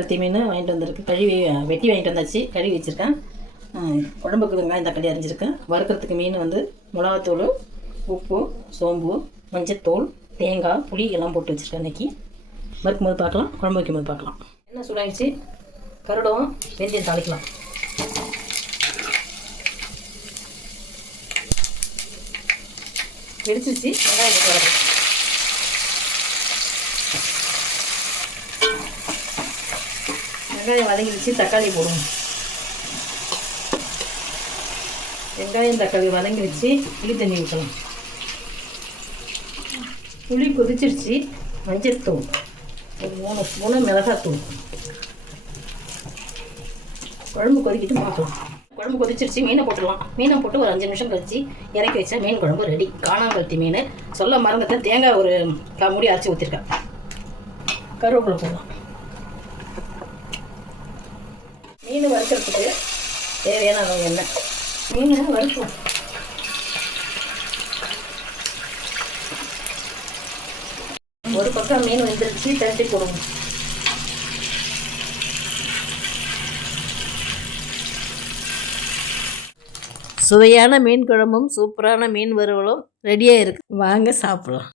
காணாங்கழுத்தி மீன் வாங்கிட்டு வந்திருக்கு. கழுவி வெட்டி வாங்கிட்டு வந்தாச்சு. கழுவி வச்சுருக்கேன். குழம்புக்கு வெங்காயம் தக்காளி அரிஞ்சிருக்கேன். வறுக்கிறதுக்கு மீன் வந்து மிளகாத்தூள், உப்பு, சோம்பு, மஞ்சத்தூள், தேங்காய், புளி எல்லாம் போட்டு வச்சுருக்கேன். இன்றைக்கி வறுக்கும் போது பார்க்கலாம், குழம்பு வைக்கும் போது பார்க்கலாம். என்ன சூடாகிடுச்சு, கருடம் வெந்தயம் தாளிக்கலாம். வெடிச்சிருச்சு. வெங்காயம் போடுறது, வெங்காயம் வதங்கிடுச்சு. தக்காளி போடுவோம். வெங்காயம் தக்காளி வதங்கிடுச்சு. புளி தண்ணி ஊற்றலாம். புளி கொதிச்சிருச்சு. மஞ்சத்தூள் ஒரு 3 ஸ்பூனு, மிளகாத்தூள். குழம்பு கொதிக்கிட்டு பார்க்கலாம். குழம்பு கொதிச்சிருச்சு. மீனை போட்டுடலாம். மீனை போட்டு ஒரு 5 நிமிஷம் கழிச்சு இறக்கி வச்சா மீன் குழம்பு ரெடி. காணாங்கழுத்தி மீன். சொல்ல மறந்துட்டேன். தேங்காய் ஒரு 1/4 மூடி அரைச்சி ஊற்றிருக்கேன். கருவேப்பிலை போடலாம். மீன் வறுக்கிறதுக்கு தேவையான அளவு எண்ணெய். மீனை வறுக்கலாம். ஒரு பக்கம் மீன் வெந்துருச்சு. தட்டி போடுவோம். சுவையான மீன் குழம்பும் சூப்பரான மீன் வறுவலும் ரெடியாக இருக்குது. வாங்க சாப்பிடலாம்.